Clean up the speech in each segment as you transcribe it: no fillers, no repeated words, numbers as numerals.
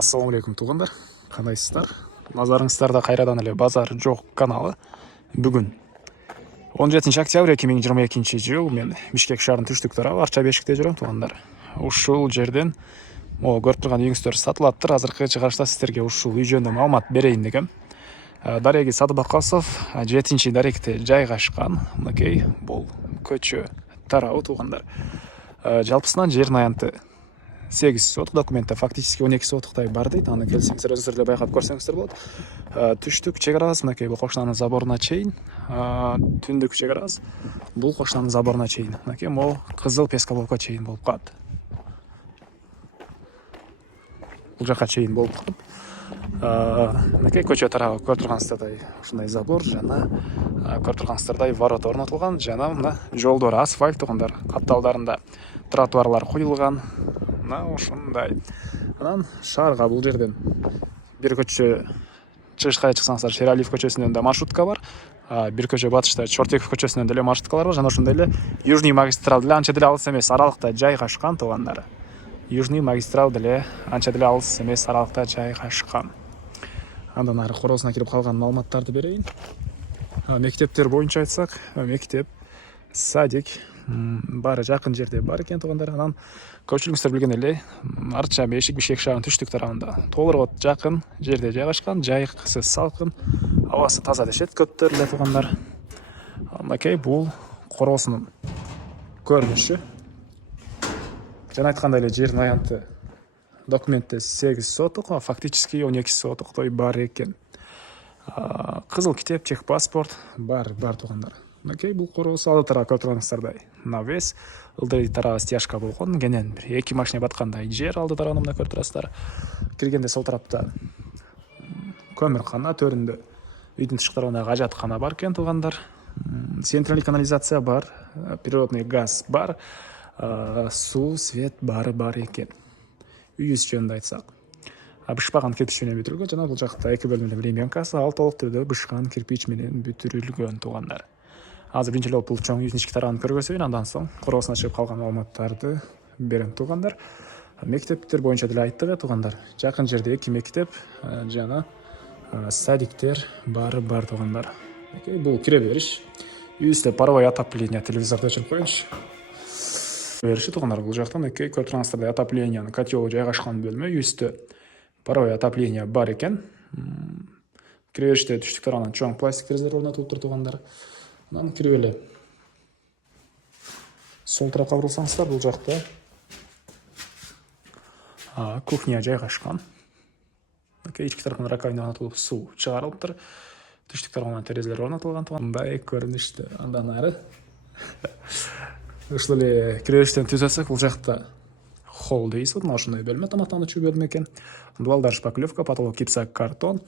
Ассалаумағалейкум туғандар, қандайсыздар? Назарыңыздарда қайрадан эле базар жоқ каналы. Бүгін 17 октябрь 2022 жыл мен Бишкек шаарынын түштүк тарабы Арча Бешикте жүрөм туғандар. Ушул жерден көрүп турган үйүңүздөр сатылаттыр. Азыркы чыгарышта сиздерге ушул үй жөнүндө маалымат берейин дегем. Дареги Садыбакасов 7 даректе жайгашкан. Мынакей бул көчө тарабы туғандар. Жалпысынан жердин аянты 8 соток, документте фактически 12 сотоктай бар дейт. Аны келсеңиздер өзүңүздөр эле байкап көрсөңүздөр болот. Түштүк чек-арабыз мынакей бул кошунанын заборуна чейин, түндүк чек-арабыз бул кошунанын заборуна чейин. Мынакей могу кызыл пескаловка чейин болуп калат. Бул жака чейин болуп калат. Мынакей көчө тарабы көрүп турганыңыздардай ушундай забор жана көрүп турганыңыздардай ворот орнотулган, жана мына жолдор асфальт тугандар, капталдарында тротуарлар коюлган. Ушундай. Анан шаарга бул жерден бир көчө чыгышка чыксаңыздар, Шералиев көчөсүнөн да маршрутка бар. Бир көчө батышта Чортеков көчөсүнөн деле маршруткалар бар. Жана ошондой эле Южный магистраль деле анча деле алыс эмес аралыкта жайгашкан туугандар. Южный магистраль деле анча деле алыс эмес аралыкта жайгашкан. Андан ары короосуна кирип калган маалыматтарды берейин. Мектептер боюнча айтсак, мектеп, садик баары жакын жерде бар экен туугандар. Анан көпчүлүгүңүздөр билген эле Арча Бешик Бишкек шаарынын түштүк тарабында толук жакын жерде жайгашкан, жайыксыз салкын, абасы таза дешет көптөр эле туугандар. Мынакей бул короосунун көрүнүшү. Жана айткандай эле жердин аянты документте 8 соток, фактически 12 сотоктой бар экен. Кызыл китеп, чек паспорт бар туугандар. Мынакей бул короосу алды тарабы көрүп турганыңыздардай навес, ылдый тарабы стяжка болгон, кенен бир 2 машина баткандай жер алды тарабында мына көрүп турасыздар. Киргенде сол тарапта көмүркана, төрүндө үйдүн тышкы тарабындагы ажаткана бар экен туугандар. Центральный канализация бар, природный газ бар, суу, свет бар экен. Үйүбүз жөнүндө айтсак, бышпаган кирпич менен бүтүрүлгөн, жана бул жакта 2 бөлмөлүү времянкасы, ал толук түрдө бышкан кирпич менен бүтүрүлгөн туугандар. Азыр биринчи эле бул чоң үйдүн ички тарабын көргөзөйүн, андан соң короосуна чыгып калган маалыматтарды берем туугандар. Мектептер боюнча деле айттык туугандар. Жакын жерде 2 мектеп жана садиктер бар туугандар. Бул кире бериш. Үйүбүздө паровой отопление, телевизорду өчүрүп коеюнчу. Бериши туугандар, бул жактан көрүп турганыңыздардай отоплениянын котелу жайгашкан бөлмө, үйүбүздө паровой отопление бар экен. Кире бериште түштүк тарабынан чоң пластик терезелер орнотулуптур туугандар. Анан кирип эле сол тарапка бурулсаңыздар, бул жакта кухня жайгашкан. Ички тарапынан раковина орнотулуп, суу чыгарылыптыр. Түштүк тарабынан терезелер орнотулган мындай көрүнүштө. Андан ары ушул эле кире бериштен түзөсөк, бул жакта холл дейсиз, мына ушундай бөлмө, тамактануучу бөлмө экен. Балдар шпаклевка, потолок гипсак картон.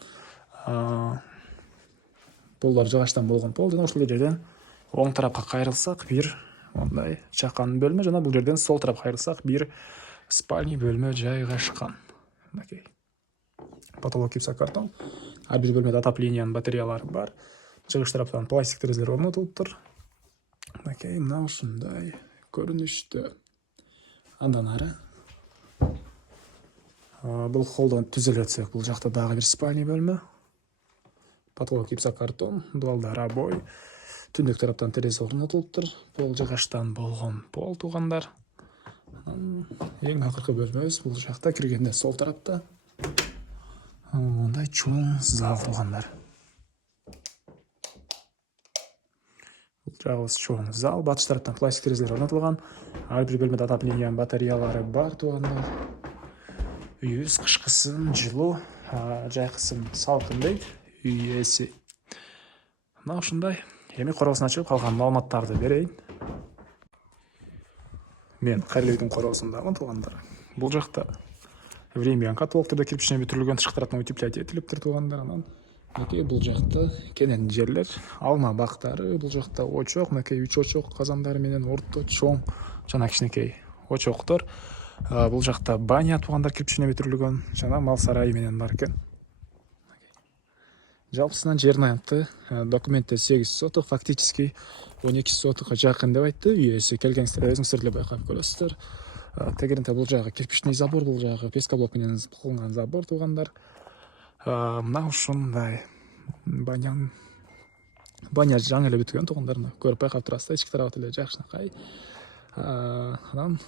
Полдар жыгачтан болгон пол. Жана ушул жерден оң тарапка кайрылсак, бир мындай чакан бөлмө, жана бул жерден сол тарапка кайрылсак, бир спальный бөлмө жайгашкан. Мынакей потолок гипсак картон. Ар бир бөлмөдө отоплениянын батареялары бар. Чыгыш тараптан пластик терезелер орнотулуптур. Мынакей мына ушундай көрүнүштө. Андан ары бул холлдон түзөлүп өтсөк, бул жакта дагы бир спальный бөлмө. Потолок гипсак картон, дуалдар обой. Түндүк тараптан терезе орнотулуптур. Пол жыгачтан болгон пол туугандар. Эң акыркы бөлмөбүз бул жакта, киргенде сол тарапта мындай чоң зал туугандар. Бул жагыбыз чоң зал, батыш тараптан пластик терезелер орнотулган. Ар бир бөлмөдө отоплениянын батареялары бар туугандар. Үйүбүз кышкысын жылуу, жайкысын салкын дейт үй ээси. Мына ушундай. Эми короосуна чыгып калган маалыматтарды берейин. Мен кайрылыйдын короосундамын туугандар. Бул жакта времянка толук түрдө кирпич менен бүтүрүлгөн, тышкы тараптан утеплять этилиптир туугандар. Анан бул жакта кенен жерлер, алма бактары, бул жакта очок, мынакей 3 очок казандары менен орто чоң жана кичинекей очоктор. Бул жакта баня туугандар кирпич менен бүтүрүлгөн, жана мал сарайы менен бар экен. Жалпысынан жердин аянты документте 8 соток, фактически 12 сотокко жакын деп айтты. Үй ээси келгеңиздер өзүңүздөр эле байкап көрөсүздөр. тегеренте бул жагы кирпичный забор, бул жагы пескоблок менен кылынган забор туугандар. Мына ушундай баня жаңы эле бүткөн туугандар, көрүп байкап турасыз да, ички тарабы эле жакшынакай. Анан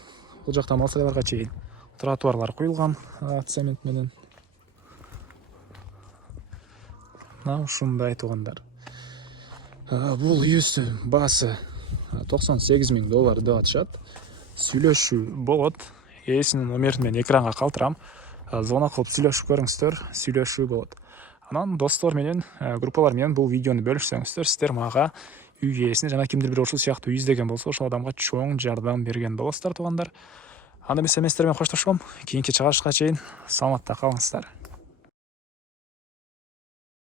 бул жакта малсарайларга чейин тротуарлар куюлган цемент менен. Мына ушундай туугандар. Бул үйүсү баасы $98,000 деп атышат. Сүйлөшүү болот. Ээсинин номерин мен экранга калтырам. Звонок кылып сүйлөшүп көрүңүздөр, сүйлөшүү болот. Анан достор менен, группалар менен бул видеону бөлүшсөңүздөр, сиздер мага үй ээсине жана кимдир бир ушул сыяктуу үй издеген болсо, ошол адамга чоң жардам берген болосуздар туугандар. Анда эмесе мен сиздер менен коштошом. Кийинки чыгарышка чейин саламатта калыңыздар.